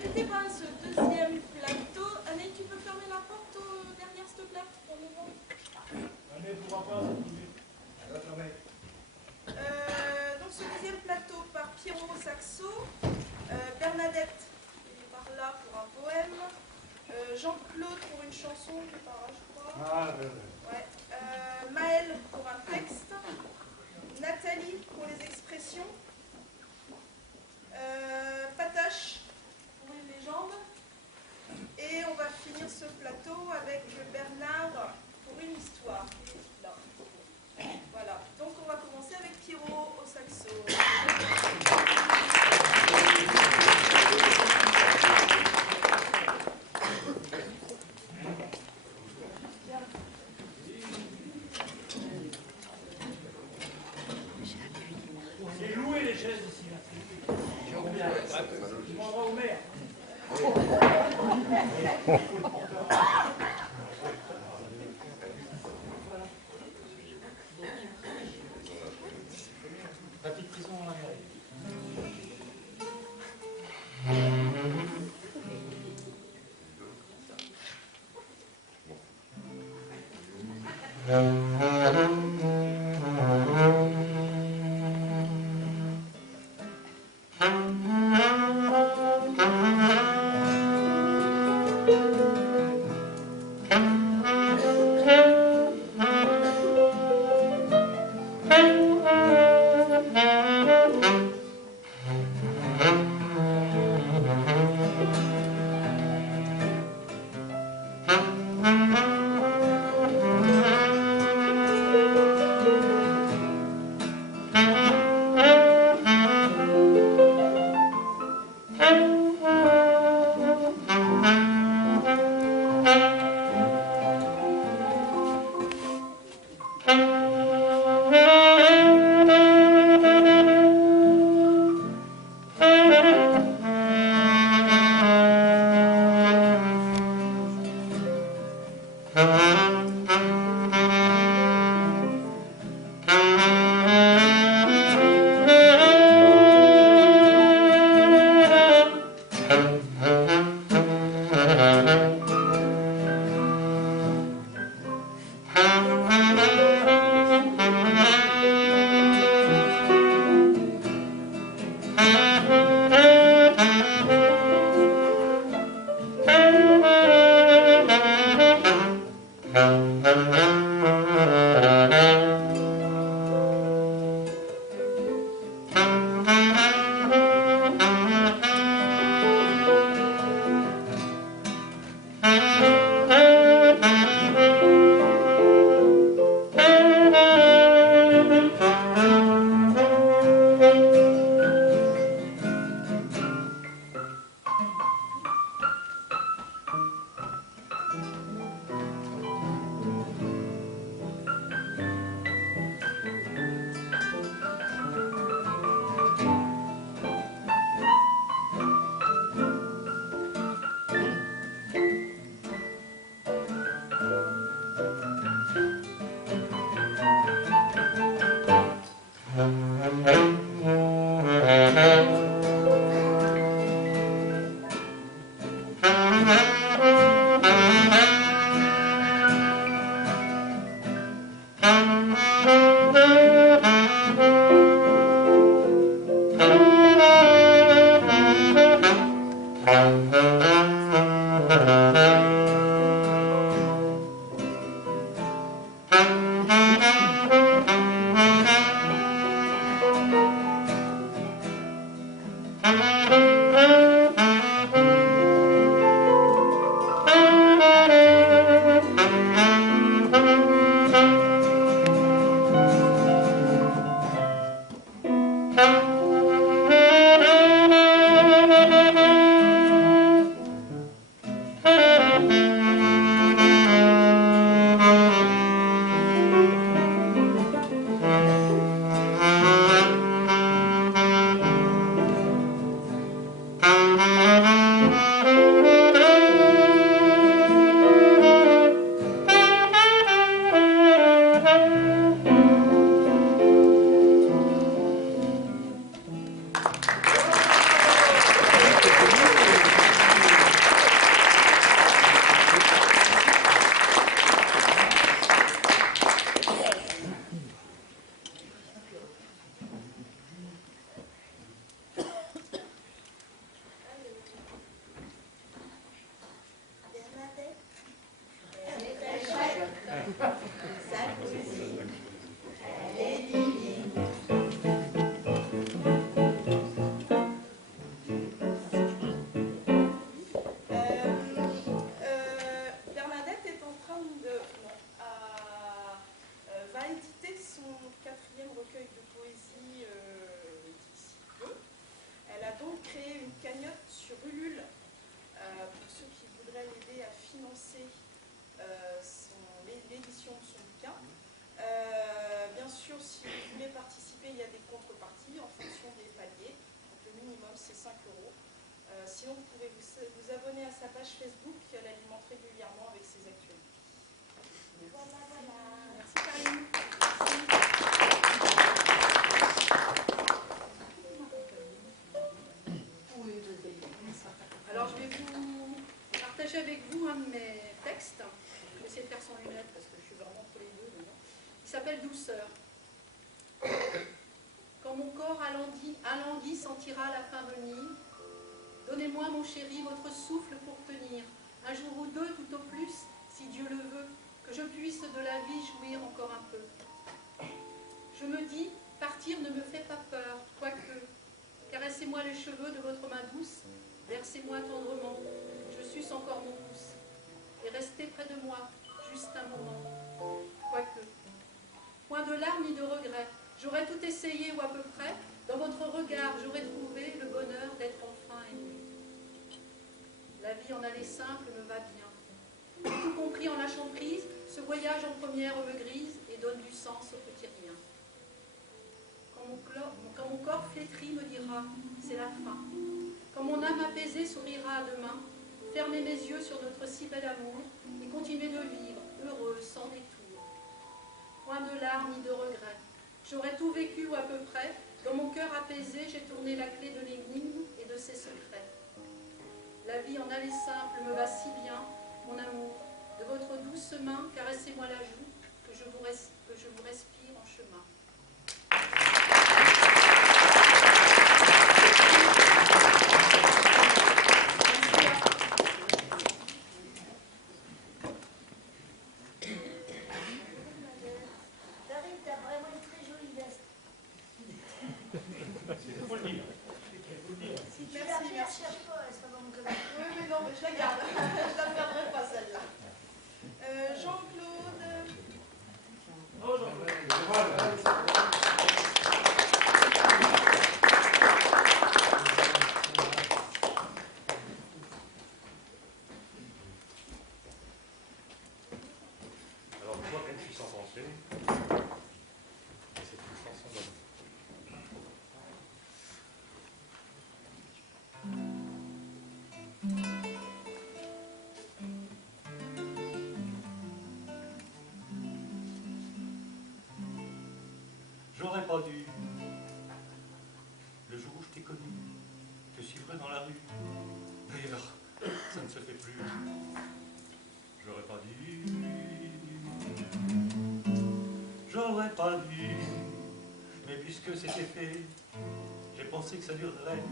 débuter par ce deuxième plateau. Année, tu peux fermer la porte derrière ce plateau pour le moment. Année ne pourra pas, Donc ce deuxième plateau par Pierrot au saxo, Bernadette est par là pour un poème, Jean-Claude pour une chanson qui est par là, je crois. Ah, ouais. Maëlle pour un texte, Nathalie pour les expressions, Patache pour une légende, et on va finir ce plateau avec Bernard pour une histoire. Là. Voilà, donc on va commencer avec Pierrot au saxo. J'ai loué les chaises ici. Je m'envoie au maire. La petite prison en Amérique. page Facebook qu'elle alimente régulièrement avec ses actualités. Voilà, voilà. Merci Karine. Alors je vais vous partager avec vous un de mes textes. Je vais essayer de faire sans lunettes parce que je suis vraiment pour les deux maintenant. Il s'appelle Douceur. Quand mon corps alangui sentira la fin venir, donnez-moi mon chéri votre souffle pour tenir, un jour ou deux tout au plus, si Dieu le veut, que je puisse de la vie jouir encore un peu. Je me dis, partir ne me fait pas peur, quoique, caressez-moi les cheveux de votre main douce, versez-moi tendrement, je suce encore mon pouce, et restez près de moi, juste un moment, quoique. Point de larmes ni de regrets, j'aurais tout essayé ou à peu près, dans votre regard j'aurais trouvé le bonheur d'être enfin aimé. La vie en aller simple me va bien, tout compris en lâchant prise, ce voyage en première me grise et donne du sens au petit rien. Quand mon corps flétri me dira, c'est la fin. Quand mon âme apaisée sourira à demain, fermez mes yeux sur notre si bel amour et continuez de vivre, heureux, sans détour. Point de larmes ni de regrets. J'aurais tout vécu ou à peu près. Dans mon cœur apaisé, j'ai tourné la clé de l'énigme et de ses secrets. La vie en aller simple me va si bien, mon amour. De votre douce main, caressez-moi la joue, que je vous respire en chemin. Je la garde, je ne la perdrai pas celle-là. Jean-Claude. Oh, Jean-Claude. Alors, moi, quand je suis sans penser, c'est une chanson d'amour. J'aurais pas dû, le jour où je t'ai connu, te suivre dans la rue. D'ailleurs, ça ne se fait plus. J'aurais pas dû, mais puisque c'était fait, j'ai pensé que ça durerait,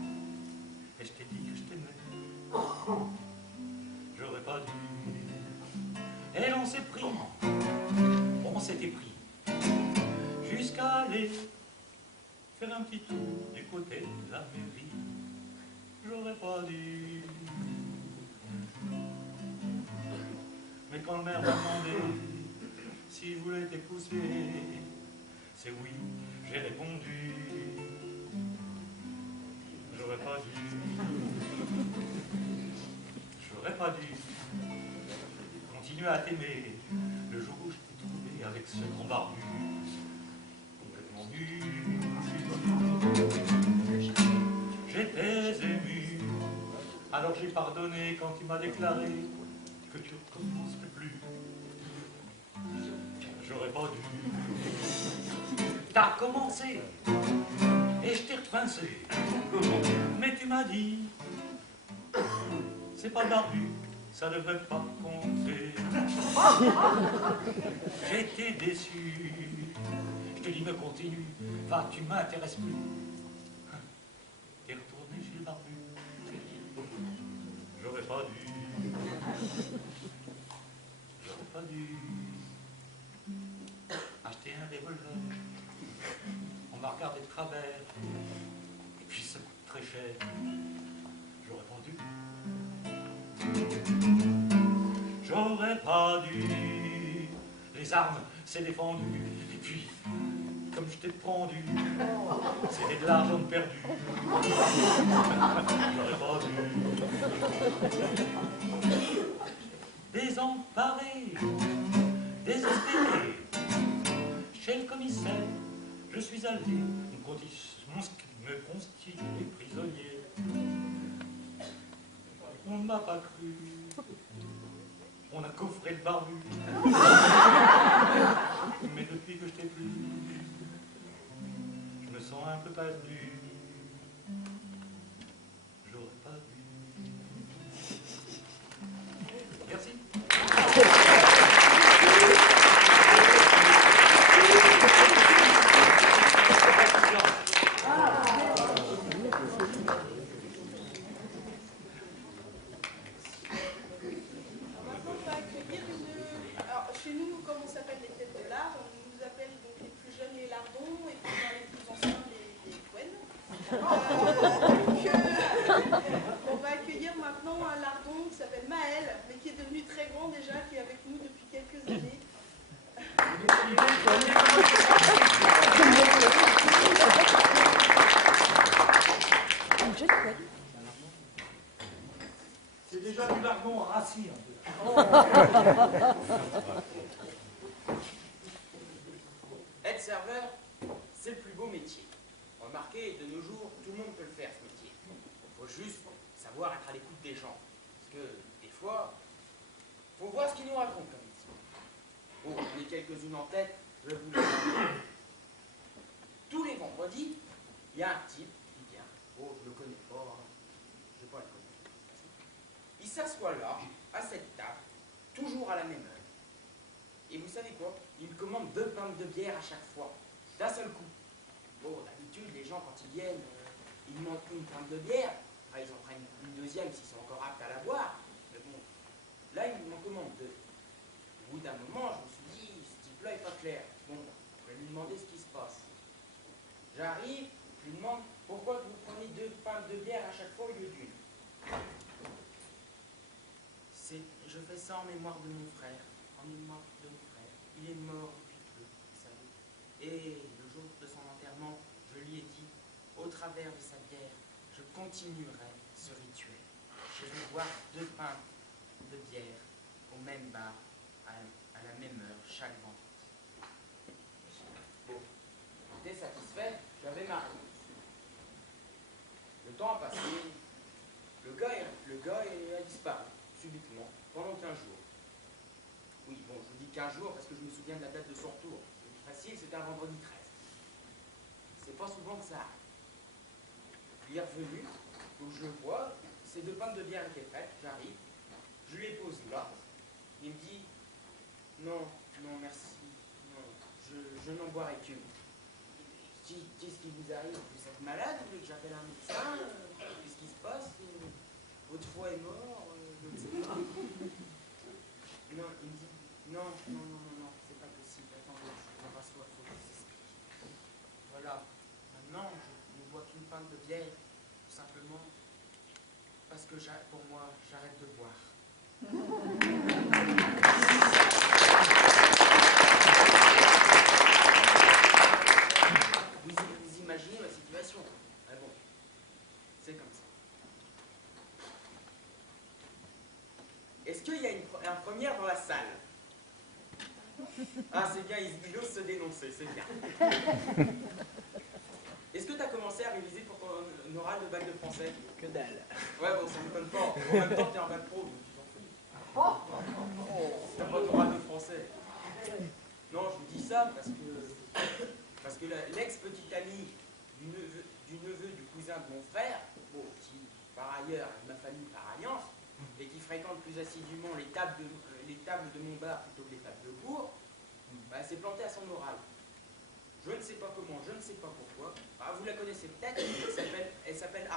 et je t'ai dit que je t'aimais. J'aurais pas dû, et l'on s'est pris, on s'était pris, jusqu'à aller faire un petit tour du côté de la mairie. J'aurais pas dû, mais quand le maire m'a demandé si je voulais t'épouser, c'est oui, j'ai répondu. J'aurais pas dû continuer à t'aimer le jour où je t'ai trouvé avec ce grand barbu, complètement nu. J'étais ému, alors j'ai pardonné quand tu m'as déclaré que tu ne recommencerais plus. J'aurais pas dû. T'as recommencé et je t'ai repincé. Mais tu m'as dit, c'est pas barbu, ça devrait pas compter. J'étais déçu. Je te dis, me continue, va, tu m'intéresses plus. T'es retourné chez le barbu. J'aurais pas dû. J'aurais pas dû acheter un revolver. On m'a regardé de travers. Et puis ça coûte très cher. J'aurais pas dû. J'aurais pas dû. Les armes, c'est défendu. Et puis, comme je t'ai pendu, c'était de l'argent perdu. J'aurais pas dû. Désemparé, désespéré, chez le commissaire, je suis allé me constituer prisonnier. On ne m'a pas cru, être barbu. Mais depuis que je t'ai plus, je me sens un peu perdu. J'aurais pas dû. Merci. On va accueillir maintenant un lardon qui s'appelle Maël, mais qui est devenu très grand déjà, qui est avec nous depuis quelques années. C'est déjà du lardon rassis un peu. Être serveur, c'est le plus beau métier. Remarquez, de nos jours, tout le monde peut le faire, ce métier. Il faut juste savoir être à l'écoute des gens. Parce que, des fois, il faut voir ce qu'ils nous racontent, comme ils disent. Bon, j'en ai quelques-unes en tête, je vais vous les dire. Tous les vendredis, il y a un type qui vient. Oh, je ne le connais pas, hein. Je ne vais pas le connaître. Il s'assoit là, à cette table, toujours à la même heure. Et vous savez quoi? Il me commande 2 pintes de bière à chaque fois, d'un seul coup. Bon, d'habitude, les gens, quand ils viennent, ils demandent une pinte de bière. Après, ils en prennent une deuxième s'ils sont encore aptes à la boire. Mais bon, là, il m'en commande 2. Au bout d'un moment, je me suis dit, ce type-là n'est pas clair. Bon, je vais lui demander ce qui se passe. J'arrive, je lui demande pourquoi vous prenez 2 pintes de bière à chaque fois au lieu d'une. Je fais ça en mémoire de mon frère. En mémoire de mon frère. Il est mort depuis peu, vous savez. Et le jour de son enterrement, je lui ai dit, au travers de sa bière, je continuerai ce rituel. Je vais boire 2 pintes de bière au même bar, à la même heure, chaque vendredi. Bon, j'étais satisfait, j'avais ma réponse. Le temps a passé, le gars a disparu, subitement, pendant 15 jours. Oui, bon, je vous dis 15 jours parce que je me souviens de la date de son retour. Le plus facile, c'était un vendredi 13. C'est pas souvent que ça arrive. Il est revenu, donc je le vois, ces 2 pintes de bière étaient prêtes, j'arrive, je les pose là, il me dit, non, non, merci, non, je n'en boirai qu'une. Je dis, qu'est-ce qui vous arrive? Vous êtes malade? Vous voulez que j'appelle un médecin? Qu'est-ce qui se passe? Votre foie est mort? Je ne sais pas. Non, il me dit, non, c'est pas possible, attendez, je vais m'asseoir, il faut que je vous explique. Voilà, maintenant, je ne bois qu'une pinte de bière, tout simplement, parce que pour moi, j'arrête de boire. Vous imaginez ma situation? Ah bon, c'est comme ça. Est-ce qu'il y a une première dans la salle? Ah, c'est bien, il ose se dénoncer, c'est bien. Est-ce que tu as commencé à réviser pour ton oral de bac de français? Que dalle. Ouais, bon, ça ne m'étonne pas. En même temps, tu es en bac pro, donc tu t'en fous. T'as pas d'oral de français. Non, je vous dis ça parce que l'ex-petite amie du neveu du cousin de mon frère, bon, qui par ailleurs est de ma famille par alliance, et qui fréquente plus assidûment les tables de mon bar plutôt que les tables de cours, bah, s'est plantée à son oral. Je ne sais pas comment, je ne sais pas pourquoi. Ah, vous la connaissez peut-être, elle s'appelle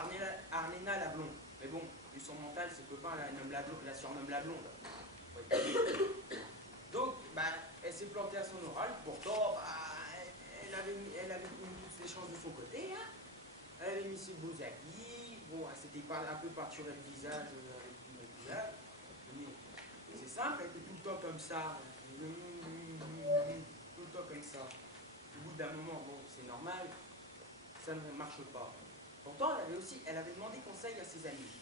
Arléna la Blonde. Mais bon, vu son mental, ses copains la surnomment la Blonde. Ouais. Donc, bah, elle s'est plantée à son oral, pourtant, bah, elle avait mis toutes les chances de son côté. Hein. Elle avait mis ses beaux habits, bon, elle s'était un peu peinturé le visage avec du maquillage. Mais c'est simple, elle était tout le temps comme ça. Tout le temps comme ça. Au bout d'un moment, bon, c'est normal, ça ne marche pas. Pourtant, elle avait demandé conseil à ses amis.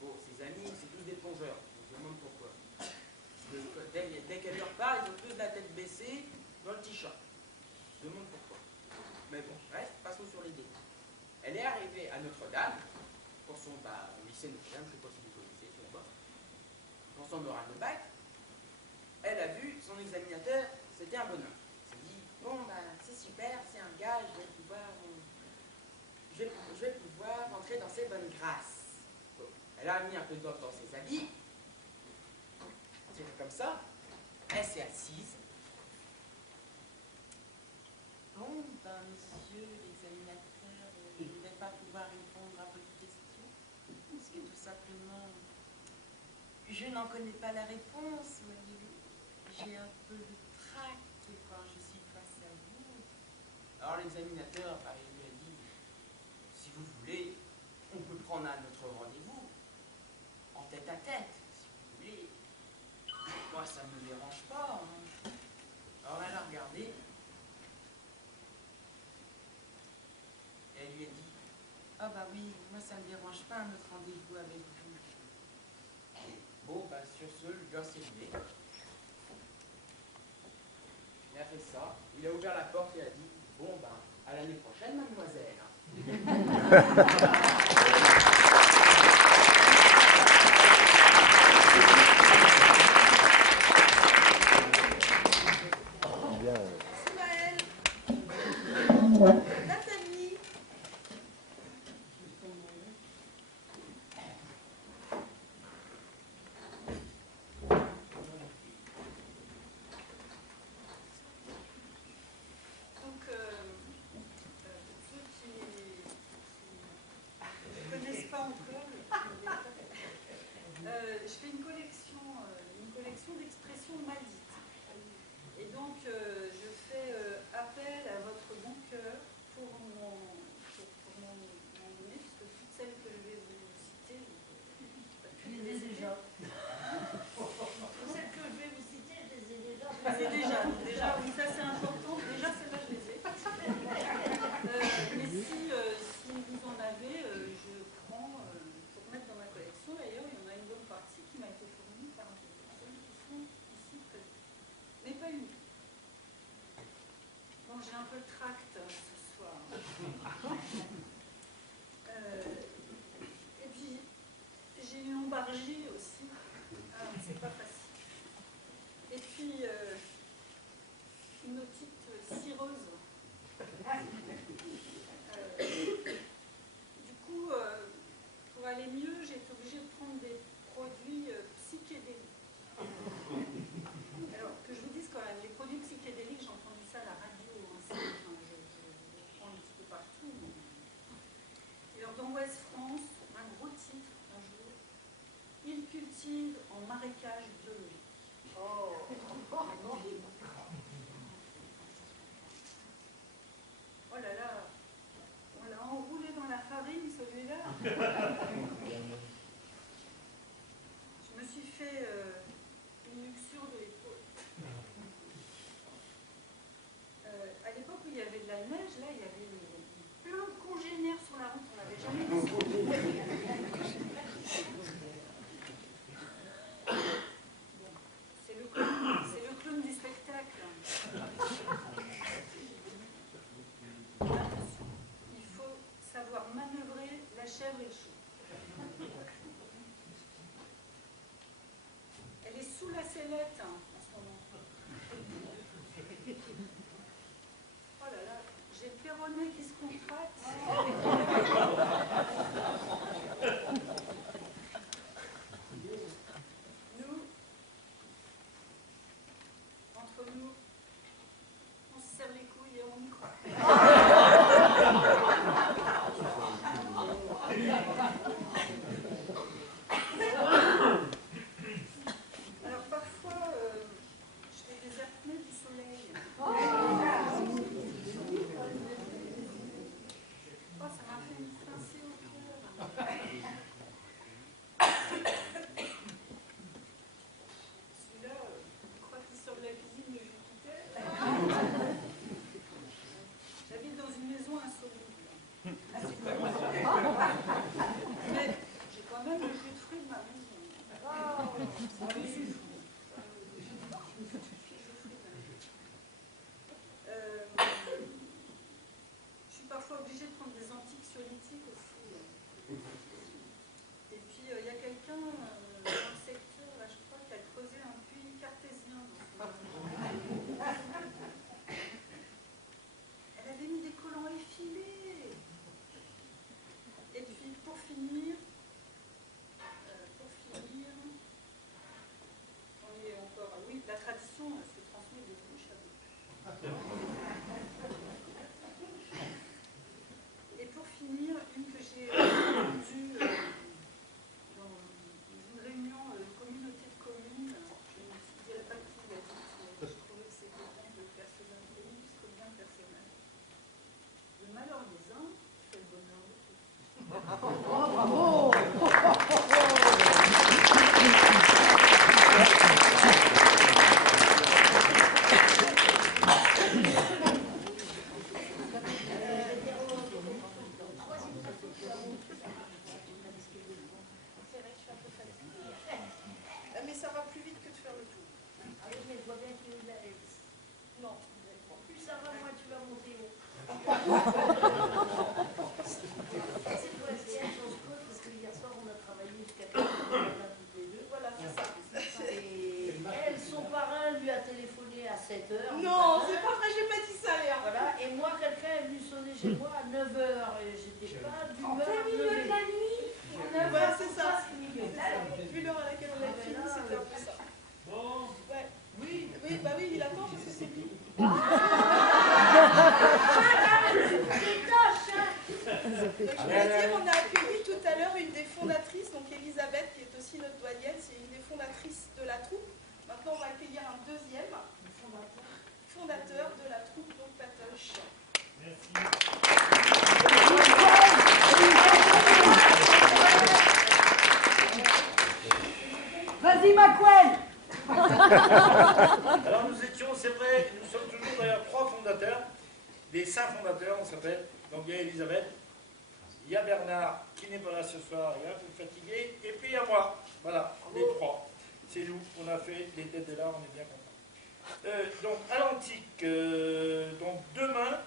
Bon, ses amis, c'est tous des plongeurs. On se demande pourquoi. Dès qu'elle leur parle, ils ont tous la tête baissée dans le t-shirt. Je me demande pourquoi. Mais bon, bref, passons sur l'idée. Elle est arrivée à Notre-Dame, pour son lycée Notre-Dame, je ne sais pas si vous connaissez, pour son oral de bac. mon examinateur, c'était un bonhomme. Il s'est dit, bon, bah, c'est super, c'est un gars, je vais pouvoir entrer dans ses bonnes grâces. Bon, elle a mis un peu d'ordre dans ses habits. C'était comme ça. Elle s'est assise. Bon, ben, monsieur l'examinateur, je ne vais pas pouvoir répondre à votre question. Parce que tout simplement, je n'en connais pas la réponse, voyez-vous. J'ai un peu de trac quand je suis face à vous. Alors l'examinateur, bah, il lui a dit, si vous voulez, on peut prendre un autre rendez-vous, en tête à tête, si vous voulez. Moi, ça ne me dérange pas. Hein. Alors elle a regardé. Et elle lui a dit, ah bah oui, moi ça ne me dérange pas un autre rendez-vous avec vous. Bon, bah sur ce, le gars s'est levé. Il a fait ça, il a ouvert la porte et a dit, bon ben, à l'année prochaine, mademoiselle. Ismaël, Nathalie. Donc, pour ceux qui ne connaissent pas encore, je fais une collection d'expressions mal dites. Et donc, je fais appel à votre bon cœur pour m'en donner, puisque toutes celles que je vais vous citer, je les ai déjà. Toutes celles que je vais vous citer, je les ai déjà. Je les ai déjà. Déjà, oui, ça c'est important. Déjà, celles-là, je les ai. Mais si vous en avez, je prends pour mettre dans ma collection. D'ailleurs, il y en a une bonne partie qui m'a été fournie par des personnes qui sont ici présentes. Mais pas unique. Bon, j'ai un peu de tract ce soir. Et puis, j'ai une lombargie aussi. Ah, c'est pas facile. Et puis, une otite cireuse. Du coup, pour aller mieux, j'ai été obligée de prendre des produits psychédéliques. Alors, que je vous dise quand même, les produits psychédéliques, j'ai entendu ça à la radio, hein, je prends un petit peu partout. Et alors, dans Ouest France, un gros titre un jour, ils cultivent en marécage biologique. Oh. Oh là là, on l'a enroulé dans la farine, celui-là. Je me suis fait une luxure de l'épaule. À l'époque où il y avait de la neige, là, il y avait plein de congénères sur la route, on n'avait jamais vu ça. Bon, c'est le clown du spectacle. Il faut savoir manœuvrer la chèvre et le chou. Elle est sous la sellette en ce moment. Oh là là, j'ai le péroné qui se contracte. Nous, entre nous, on se serre les couilles et on y croit. Alors parfois, je fais des apnées du soleil. Oh, ça j'étais pas En d'humeur. plein milieu de la nuit, Voilà, c'est ça. c'est le milieu de la nuit. Vu l'heure à laquelle on a fini, c'était un peu ça. Bon, Ouais. Oui, bah oui, il attend parce que c'est lui. Donc, je voulais dire, on a accueilli tout à l'heure une des fondatrices, donc Elisabeth, qui est aussi notre doyenne, c'est une des fondatrices de la troupe. Maintenant, on va accueillir un deuxième fondateur de la troupe, donc Patoche. merci. Vas-y, Macquel. Alors nous étions, c'est vrai, nous sommes toujours d'ailleurs 3 fondateurs, des 5 fondateurs, on s'appelle. Donc il y a Elisabeth, il y a Bernard qui n'est pas là ce soir, il est un peu fatigué, et puis il y a moi. Voilà, les 3. C'est nous, on a fait les têtes de l'art, on est bien contents. Donc à l'Antique, donc demain,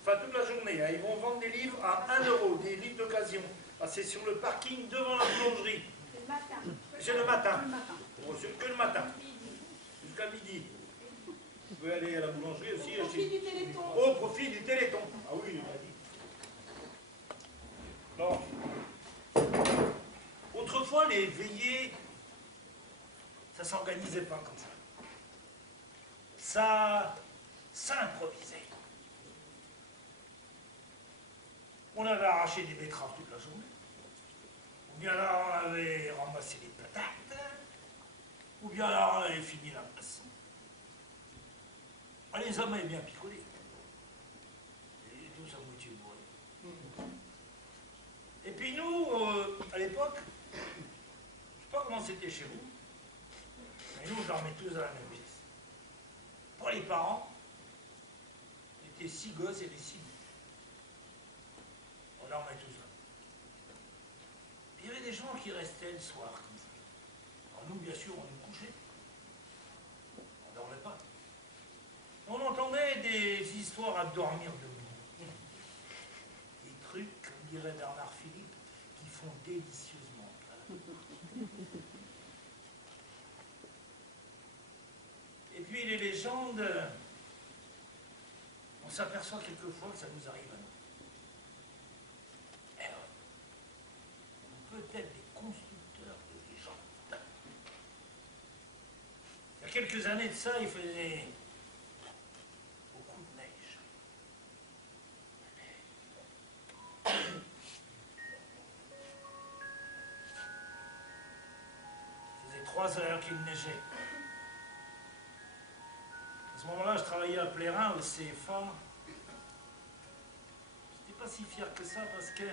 enfin toute la journée, hein, ils vont vendre des livres à 1 €, des livres d'occasion. Ah, c'est sur le parking devant la boulangerie. Le matin. C'est le matin. Le matin. Bon, c'est que le matin. Jusqu'à midi. Vous pouvez aller à la boulangerie aussi. Au profit du Téléthon. Au profit du Téléthon. Ah oui, il m'a dit. Bon. Autrefois, les veillées, ça s'organisait pas comme ça. Ça s'improvisait. On avait arraché des betteraves toute la journée. Ou bien là, on avait ramassé des patates. Ou bien là, on avait fini la masse. Ah, les hommes avaient bien picolé. Et tous à moitié bourrés. Et puis nous, à l'époque, je ne sais pas comment c'était chez vous, mais nous, on dormait tous à la même pièce. Pour les parents, on était 6 gosses et des 6 nuits. On dormait tous là. Il y avait des gens qui restaient le soir comme ça. Alors nous, bien sûr, on nous couchait. On ne dormait pas. On entendait des histoires à dormir debout. Des trucs, comme dirait Bernard Philippe, qui font délicieusement peur. Et puis les légendes, on s'aperçoit quelquefois que ça nous arrive à nous. On peut être des constructeurs de légendes. Il y a quelques années de ça, il faisait beaucoup de neige. Il faisait 3 heures qu'il neigeait. À ce moment-là, je travaillais à Plérin, au CFA. J'étais pas si fier que ça parce que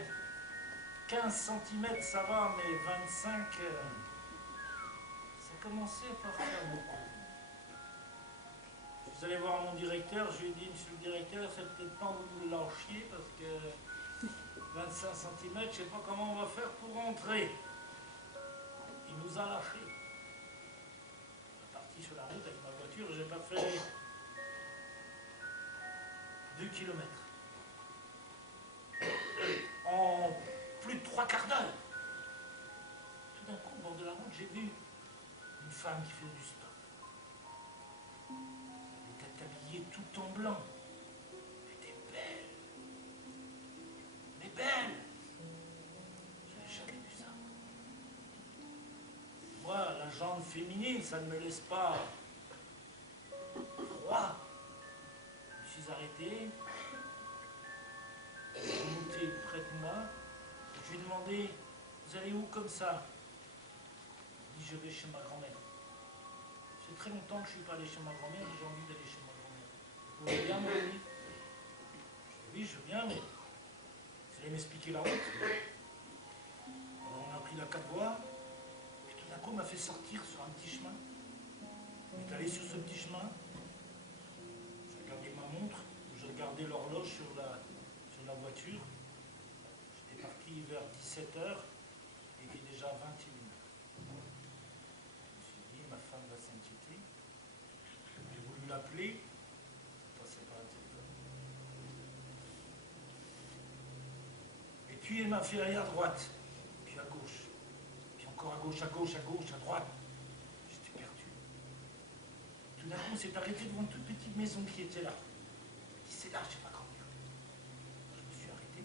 15 cm ça va, mais 25, ça commençait par faire beaucoup. Je suis allé voir mon directeur, je lui ai dit, monsieur le directeur, c'est peut-être temps de nous lâchier parce que 25 cm, je ne sais pas comment on va faire pour rentrer. Il nous a lâchés. On est parti sur la route avec ma voiture, j'ai pas fait 2 kilomètres. En plus de 3/4 d'heure. Tout d'un coup, au bord de la route, j'ai vu une femme qui faisait du sport. Elle était habillée tout en blanc. Elle était belle. Mais belle. Je n'avais jamais vu ça. Moi, la jambe féminine, ça ne me laisse pas froid. Je me suis arrêté. Je suis monté près de moi. Je lui ai demandé, vous allez où comme ça? Il dit, je vais chez ma grand-mère. C'est très longtemps que je ne suis pas allé chez ma grand-mère, j'ai envie d'aller chez ma grand-mère. Vous voulez bien me dire? Je dis, oui, je veux bien, mais vous allez m'expliquer la route. Alors on a pris la 4 voies, et tout d'un coup, on m'a fait sortir sur un petit chemin. On est allé sur ce petit chemin. J'ai regardé ma montre, je regardais l'horloge sur la voiture. J'étais parti vers 17h, il était déjà 21h. Je me suis dit, ma femme va s'inquiéter. J'ai voulu l'appeler, ça ne passait pas le téléphone. Et puis elle m'a fait aller à droite, puis à gauche, puis encore à gauche, à gauche, à gauche, à droite. J'étais perdu. Tout d'un coup, on s'est arrêté devant une toute petite maison qui était là. Je me dis, c'est là, je ne sais pas grandir. Je me suis arrêté.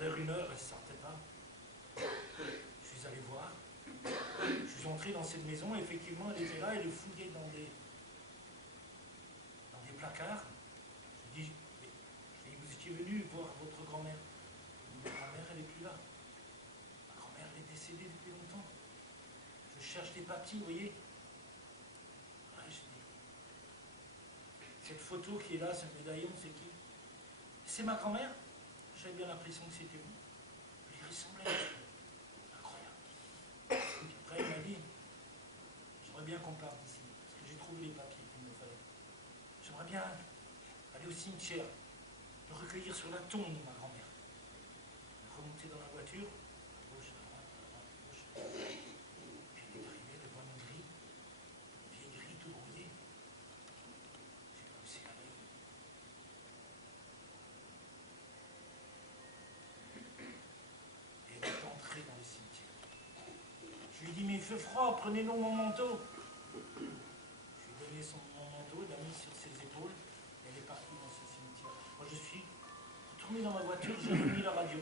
d'heure, une heure, elle ne sortait pas. Je suis allé voir. Je suis entré dans cette maison, et effectivement, elle était là, elle fouillait dans des placards. Je dis, vous étiez venu voir votre grand-mère. Ma grand-mère, elle n'est plus là. Ma grand-mère, elle est décédée depuis longtemps. Je cherche des papiers, vous voyez. Ouais, je dis, cette photo qui est là, ce médaillon, c'est qui? C'est ma grand-mère. J'avais bien l'impression que c'était vous. Je lui ressemblais. Incroyable. Après, il m'a dit, j'aimerais bien qu'on parte d'ici, parce que j'ai trouvé les papiers qu'il me fallait. J'aimerais bien aller au cimetière, me recueillir sur la tombe de ma grand-mère. Remonter dans la voiture, à gauche, à droite, à gauche. Puis il est arrivé devant une grille, une vieille grille tout brouillée. J'ai poussé à l'œil. Et elle est entrée dans le cimetière. Je lui ai dit, mais il fait froid, prenez donc mon manteau. Je lui ai donné mon manteau, il l'a mis sur ses épaules, et elle est partie dans ce cimetière. Moi, je suis retourné dans ma voiture, j'ai remis la radio.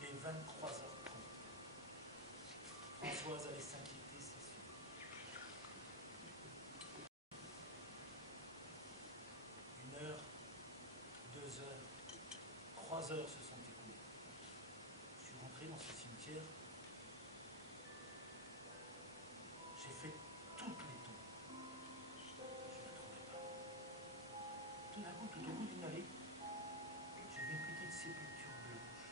Il était 23h30. Françoise allait s'inquiéter, c'est sûr. 1 heure, 2 heures, 3 heures se sont écoulées. Je suis rentré dans ce cimetière. J'ai fait toutes les tombes. Je ne la trouvais pas. Tout d'un coup, tout au bout d'une allée, j'ai vu une petite sépulture blanche.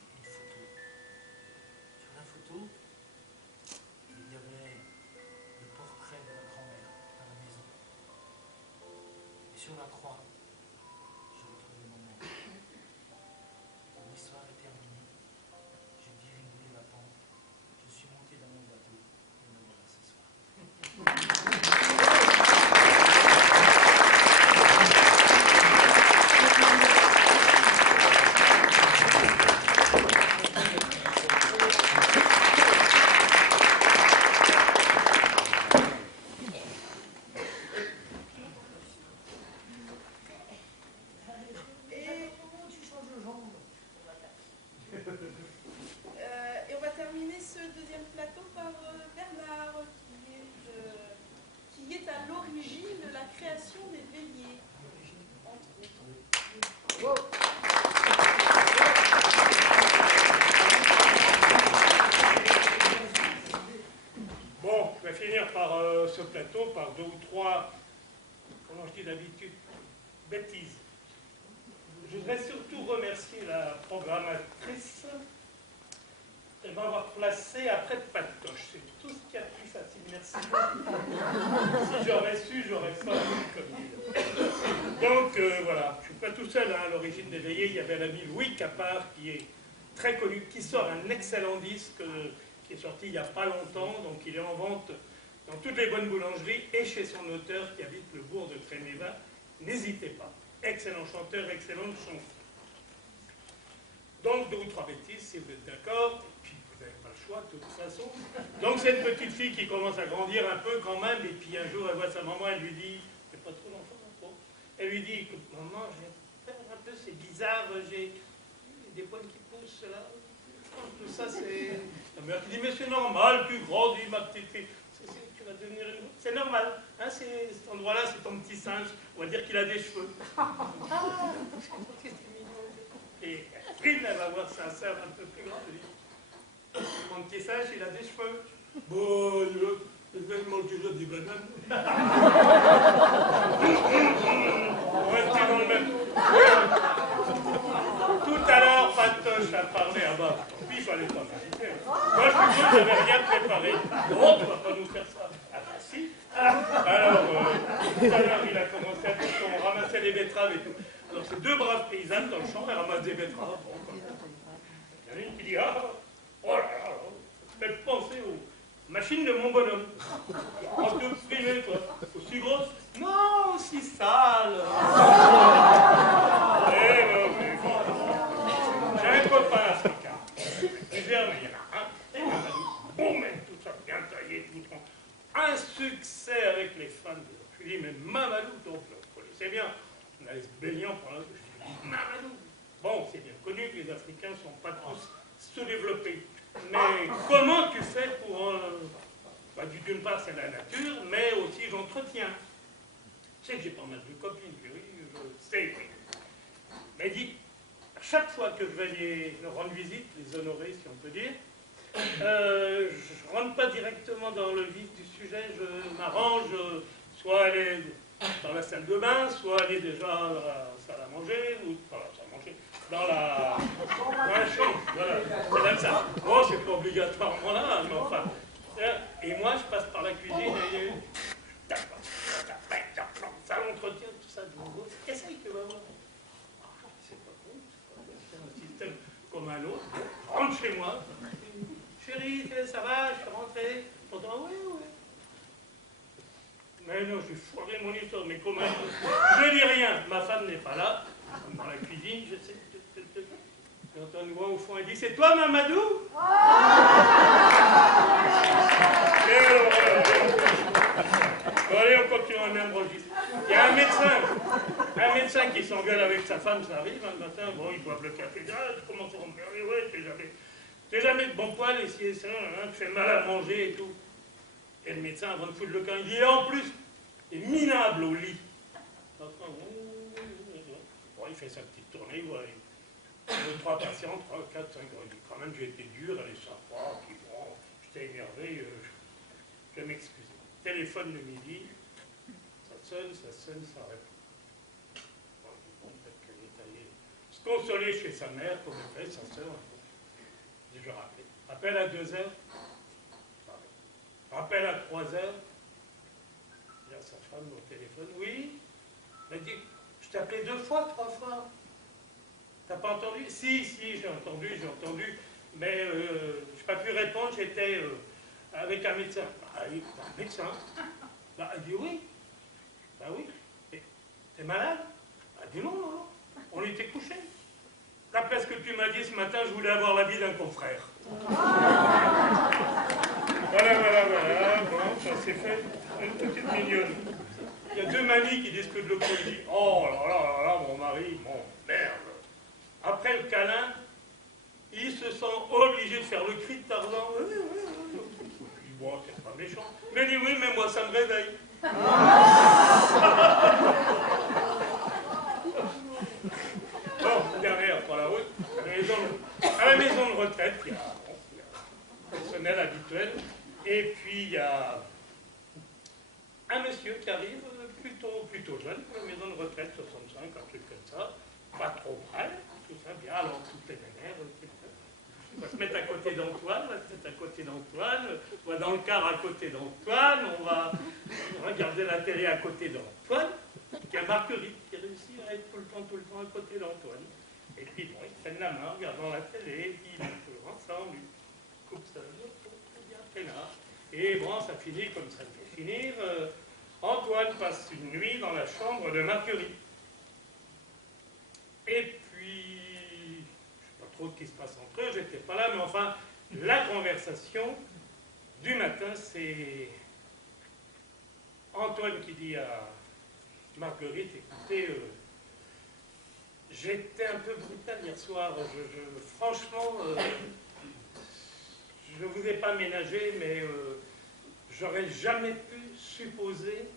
Et une photo. Sur la photo, il y avait le portrait de la grand-mère dans la maison. Et sur la croix, j'ai retrouvé mon nom. L'histoire est terminée. J'ai dégringolé la pente. Je suis monté dans mon bateau. Et me voilà ce soir. Et on va terminer ce deuxième plateau par Bernard, qui est à l'origine de la création des veillées, entre autres. Bon, je vais finir par ce plateau par 2 ou 3, comment je dis d'habitude, bêtises. Je voudrais surtout remercier la programmatrice de m'avoir placé après de Patoche. C'est tout ce qui a plus facile. Merci. Si j'aurais su, j'aurais pas vu comme il. Donc voilà, je ne suis pas tout seul à l'origine des veillées. Il y avait l'ami Louis Capard qui est très connu, qui sort un excellent disque qui est sorti il n'y a pas longtemps. Donc il est en vente dans toutes les bonnes boulangeries et chez son auteur qui habite le bourg de Tréméva. N'hésitez pas. Excellent chanteur, excellente chanson. Donc 2 ou 3 bêtises si vous êtes d'accord. Et puis vous n'avez pas le choix de toute façon. Donc c'est une petite fille qui commence à grandir un peu quand même. Et puis un jour elle voit sa maman, elle lui dit, c'est pas trop l'enfant, non trop. Elle lui dit, écoute maman, j'ai peur un peu, c'est bizarre, j'ai des poils qui poussent là. Tout ça c'est... La mère qui dit, mais c'est normal, tu grandis ma petite fille. Tu vas devenir une... C'est normal, hein, cet endroit-là, c'est ton petit singe. On va dire qu'il a des cheveux. Et Prime, elle va voir sa sœur un peu plus grande. Elle dit, mon petit singe, il a des cheveux. Bon, je vais manger des bananes. On reste dans le même. Tout à l'heure, Patoche a parlé à bas. Puis il fallait pas m'inviter. Moi, je suis sûr que j'avais rien préparé. Non, tu vas pas nous faire ça. Ah bah si. Alors, tout à l'heure, il a commencé à dire qu'on ramassait les betteraves et tout. Alors, c'est 2 braves paysannes dans le champ, elles ramassent des betteraves. Bon, il y en a une qui dit, ah, oh là là, ça fait penser aux machines de mon bonhomme. Oh, de primé, toi. Aussi grosse? Non, aussi sale. J'ai un copain à ce cas. Plusieurs, mais il y en a un. Et boum, tout ça bien taillé, tout rond. Un succès avec les fans. Je lui dis, mais Mamadou, donc, vous connaissez bien. On allait se baignant pour la douche. Mamadou. Bon, c'est bien connu que les Africains ne sont pas tous sous-développés. Mais comment tu fais pour... bah, d'une part, c'est la nature, mais aussi j'entretiens. Je sais que j'ai pas mal de copines, oui, je sais, oui. Mais dit, à chaque fois que je vais les rendre visite, les honorer, si on peut dire, je ne rentre pas directement dans le vif du sujet, je m'arrange, soit aller dans la salle de bain, soit aller déjà dans la salle à manger, ou dans la salle à manger, dans la chambre, voilà, c'est comme ça. Bon, c'est pas obligatoirement là, mais enfin. Et moi, je passe par la cuisine et ça l'entretient, tout ça de nouveau. Essaye, tu vas voir. C'est pas bon, c'est un système comme un autre. Je rentre chez moi. Chérie, ça va, je suis rentré. Pourtant, oui. Mais non, j'ai foiré mon histoire, mais comment je dis rien. Ma femme n'est pas là. Dans la cuisine, je sais. J'entends une voix au fond, elle dit, c'est toi, Mamadou? Bon, allez, on continue dans le même registre. Il y a un médecin qui s'engueule avec sa femme, ça arrive un matin, bon, ils boivent le café, je commence à m'emmerder, ouais, t'es jamais de bon poil, et si ça, tu fais mal à manger et tout. Et le médecin, avant de foutre le camp, il dit, et en plus, il est minable au lit. Bon, il fait sa petite tournée, il voit 3 patients, 3, 4, 5, il dit, quand même, j'ai été dur, elle est sympa, puis bon, j'étais énervé, je m'excuse. Téléphone le midi, ça sonne, ça répond. Bon, peut-être qu'elle est allée se consoler chez sa mère, comme elle fait, sa sœur. Je rappelle. Appel à 2 heures. Rappel à 3 heures. Il y a sa femme au téléphone. Oui. Elle dit, je t'ai appelé 2 fois, 3 fois. T'as pas entendu? Si, j'ai entendu. Mais je n'ai pas pu répondre, j'étais avec un médecin. Ah, un médecin? Bah, elle dit oui. Bah oui. T'es malade? Elle dit non. On était couchés. D'après ce que tu m'as dit ce matin, je voulais avoir l'avis d'un confrère. Voilà. Bon, ça s'est fait. Une petite mignonne. Il y a 2 mamies qui discutent de l'autre. Dit, oh là, mon mari, mon merde. Après le câlin, ils se sont obligés de faire le cri de Tarzan. Oui. Bon, c'est pas méchant. Mais dit oui, mais moi, ça me réveille. Bon, derrière, pour la route, à la maison de retraite, il y a le personnel habituel, et puis il y a un monsieur qui arrive plutôt jeune, pour la maison de retraite, 65, un truc comme ça, pas trop mal, tout ça, bien, alors tout est vénère, on va se mettre à côté d'Antoine, on va dans le car à côté d'Antoine, on va regarder la télé à côté d'Antoine, il y a Marguerite qui réussit à être tout le temps à côté d'Antoine. Et puis bon, ils prennent la main, regardant la télé, puis ils vont ensemble, ils coupent ça, bien peinard. Et bon, ça finit comme ça peut finir. Antoine passe une nuit dans la chambre de Marguerite. Et puis, je ne sais pas trop ce qui se passe entre eux, j'étais pas là, mais enfin, la conversation du matin, c'est Antoine qui dit à Marguerite, écoutez, j'étais un peu brutal hier soir, franchement, je ne vous ai pas ménagé, mais j'aurais jamais pu supposer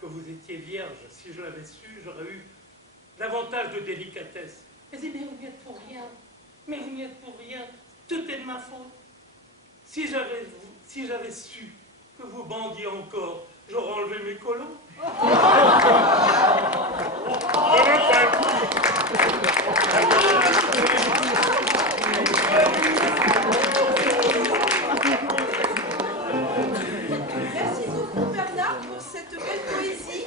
que vous étiez vierge. Si je l'avais su, j'aurais eu davantage de délicatesse. Mais vous n'y êtes pour rien. Mais vous n'y êtes pour rien. Tout est de ma faute. Si j'avais su que vous bandiez encore, j'aurais enlevé mes collants. Merci beaucoup Bernard pour cette belle poésie.